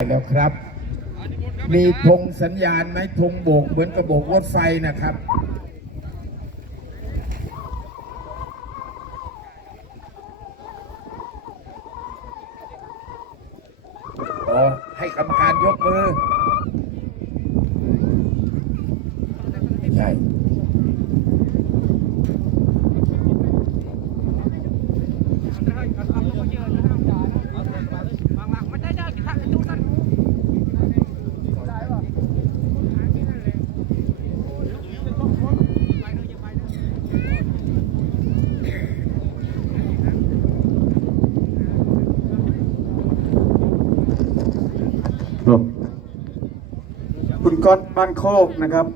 แล้วครับ มีธงสัญญาณไหมธงโบกเหมือนกระโบกรถไฟนะครับขอให้กรรมการยกมือไม่ใช่ ครับคุณ ก๊อตบ้านโคกนะครับ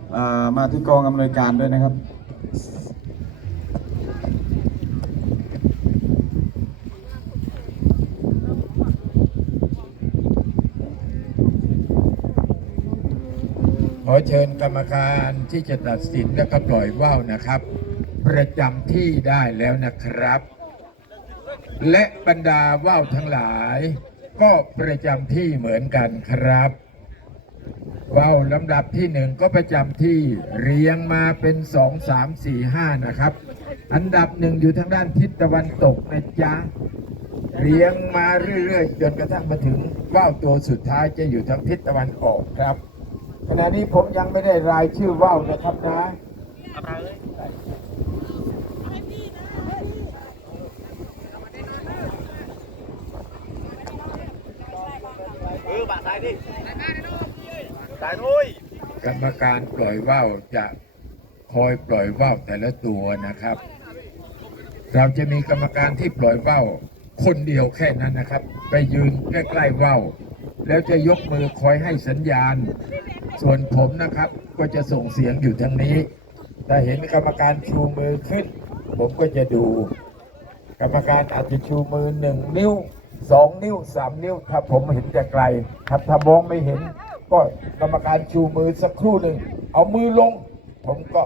มาที่กองอำนวยการด้วยนะครับขอเชิญกรรมการที่จะตัดสินและก็ปล่อยว่าวนะครับ ประจำที่ได้แล้วนะครับ และบรรดาว่าวทั้งหลาย ก็ประจำที่เหมือนกันครับ ว่าวลำดับที่หนึ่งก็ประจำที่เรียงมาเป็นสองสามสี่ห้านะครับ อันดับหนึ่งอยู่ทางด้านทิศตะวันตกนะจ๊ะเรียงมาเรื่อยๆ จนกระทั่งมาถึงว่าวตัวสุดท้ายจะอยู่ทางทิศตะวันออกครับขณะนี้ผมยังไม่ได้รายชื่อว่าวนะครับนะเออบาดตายดิ กรรมการปล่อยว่าวจะคอยปล่อยว่าวแต่ละตัวนะครับ เราจะมีกรรมการที่ปล่อยว่าวคนเดียวแค่นั้นนะครับ ไปยืนใกล้ๆว่าวแล้วจะยกมือคอยให้สัญญาณ ส่วนผมนะครับก็จะส่งเสียงอยู่ทางนี้ถ้าเห็นกรรมการชูมือขึ้น ผมก็จะดู กรรมการอาจจะชูมือหนึ่งนิ้วสองนิ้วสามนิ้ว ถ้าผมเห็นจากไกลครับถ้ามองไม่เห็น ก็กรรมการชูมือสักครู่หนึ่ง เอามือลง ผมก็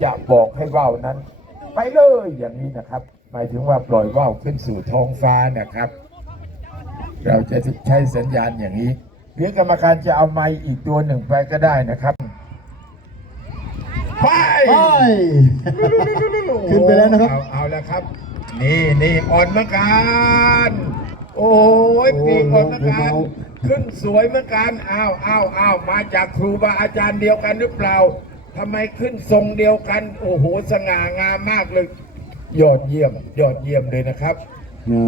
อยากบอกให้ว่าวนั้น ไปเลยอย่างนี้นะครับ หมายถึงว่าปล่อยว่าวขึ้นสู่ท้องฟ้านะครับ เราจะใช้สัญญาณอย่างนี้ หรือกรรมการจะเอาไม้อีกตัวหนึ่งไปก็ได้นะครับไปไปขึ้นไปแล้วนะครับเอาเอาแล้วครับ นี่นี่อ่อนเหมือนกันโอ้ยโอ้ปีกอ่อนเหมือนกันเบา ขึ้นสวยเหมือนกันอ้าวอ้าวอ้าวมาจากครูบาอาจารย์เดียวกันหรือเปล่าทำไมขึ้นทรงเดียวกัน โอ้โหสง่างามมากเลย ยอดเยี่ยม ยอดเยี่ยมเลยนะครับ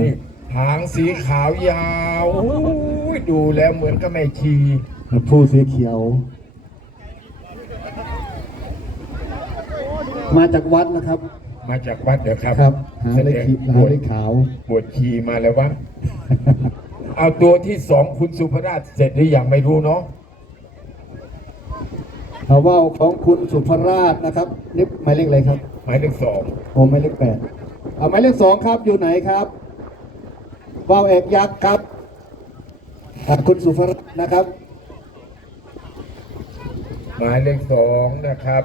นี่หางสีขาวยาวโอ้ยดูแล้วเหมือนกับแม่ชี ผู้สีเขียว มาจากวัดนะครับ มาจากวัดเดี๋ยวครับครับหางแสเลดขงขีบหางวชเลขขาว บวชชีมาแล้ววะ เอาตัวที่สองคุณสุภราชเสร็จหรือยังไม่รู้เนาะเอาว่าวของคุณสุภราชนะครับนี่หมายเลขอะไรครับหมายเลขสองโอ้หมายเลขแปดเอาหมายเลขสองครับอยู่ไหนครับว่าวเอกยักษ์ครับอะคุณสุภราชนะครับ หมายเลขสองนะครับ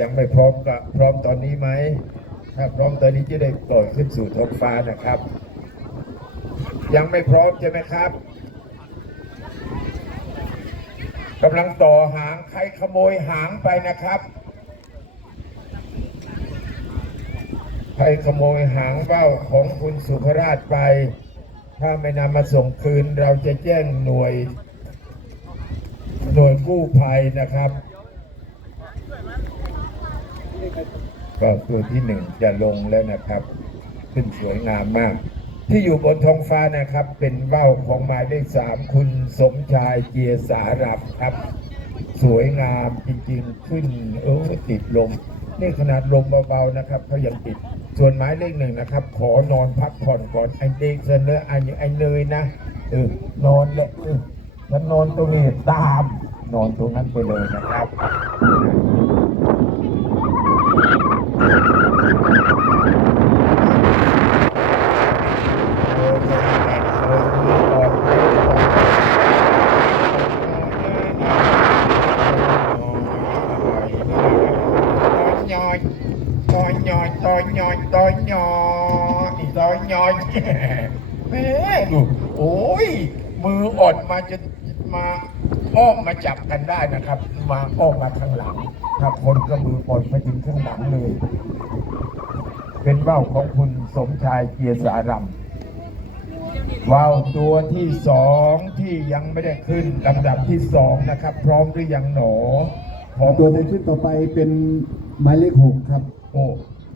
ยังไม่พร้อมกับพร้อมตอนนี้ไหมถ้าพร้อมตอนนี้จะได้ปล่อยขึ้นสู่ท้องฟ้านะครับ ยังไม่พร้อมใช่ไหมครับกำลังต่อหางใครขโมยหางไปนะครับใครขโมยหางว่าวของคุณสุภราชไป ถ้าไม่นำมาส่งคืนเราจะแจ้งหน่วย หน่วยกู้ภัยนะครับ ก็ตัวที่หนึ่งจะลงแล้วนะครับ ขึ้นสวยงามมาก ที่อยู่บนท้องฟ้านะครับ เป็นเบ้าของหมายเลขสามคุณสมชายเจียสารับครับ สวยงามจริงๆ ขึ้นเออติดลมนี่ขนาดลมเบาๆนะครับเขายังติด ส่วนหมายเลขหนึ่งนะครับ ขอนอนพักผ่อนก่อนไอเด็กเสนอไอ้ไอ้เนยนะเออนอนแหละเออฉันนอนตรงนี้ตาม นอนตรงนั้นไปเลยนะครับ nhoi tôi nhoi tôi nhoi tôi nhoi tôi nhoi แม่ดูโอ้ยมืออ่อนมาจะมาอ้อมมาจับกันได้นะครับ มาอ้อมมาข้างหลังถ้าคนก็มือปลดไปถึงข้างหลังเลย เป็นว่าวของคุณสมชายเกียรสารำว่าวตัวที่สองที่ยังไม่ได้ขึ้นลำดับที่สองนะครับ พร้อมหรือยังหนอของตัวในขึ้นต่อไปเป็น หมายเลขหกครับ โอ้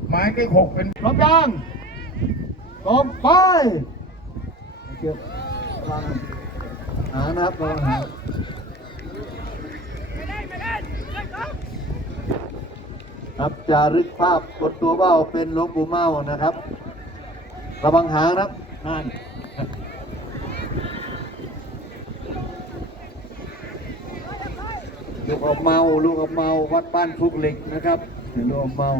ไม้ที่หกเป็นพร้อมยังกองไปเกี่ยววางหางนะครับระวังหางครับจารึกภาพบนตัวว่าวเป็นหลวงปู่เมานะครับ ระวังหางนะครับนั่น ลูกอาเมา ลูกอาเมาวัดบ้านพุกเหล็กนะครับลูกอาเมา